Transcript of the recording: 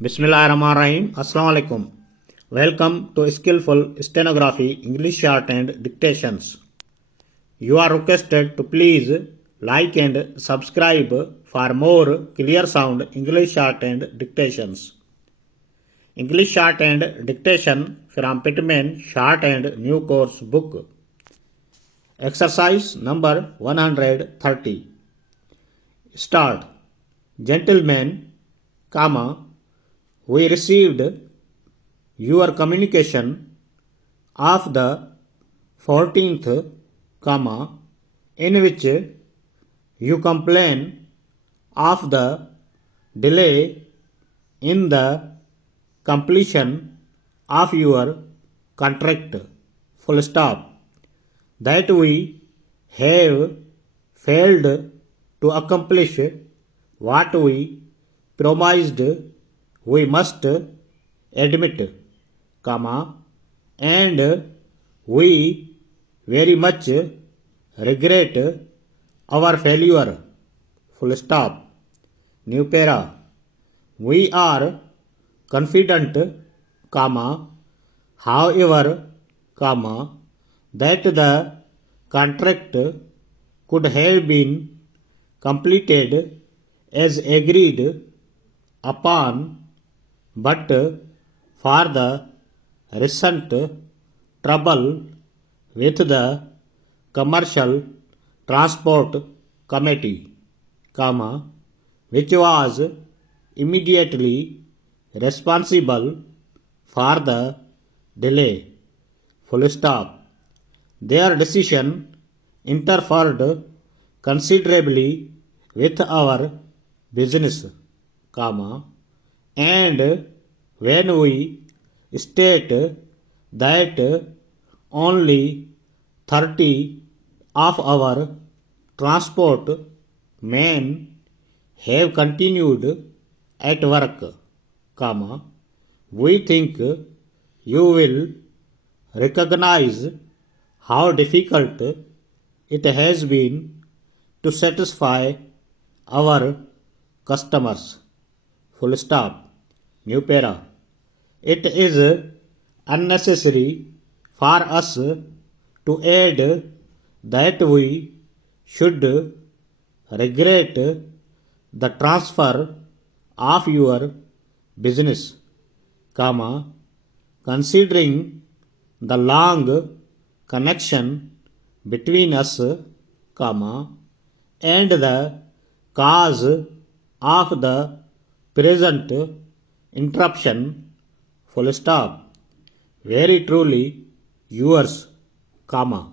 Bismillahirrahmanirrahim. Assalamu alaikum. Welcome to Skillful Stenography English Shorthand Dictations. You are requested to please like and subscribe for more clear sound English Shorthand Dictations. English Shorthand Dictation from Pitman Shorthand New Course Book. Exercise number 130. Start. Gentlemen, comma, we received your communication of the 14th, comma, in which you complain of the delay in the completion of your contract, full stop, that we have failed to accomplish what we promised. We must admit, comma, and we very much regret our failure, full stop. New para. We are confident, comma, however, comma, that the contract could have been completed as agreed upon, but for the recent trouble with the Commercial Transport Committee, comma, which was immediately responsible for the delay, full stop, their decision interfered considerably with our business, comma, and when we state that only 30 of our transport men have continued at work, comma, we think you will recognize how difficult it has been to satisfy our customers, full stop. New para. It is unnecessary for us to add that we should regret the transfer of your business, comma, considering the long connection between us, comma, and the cause of the present interruption, full stop. Very truly yours, comma.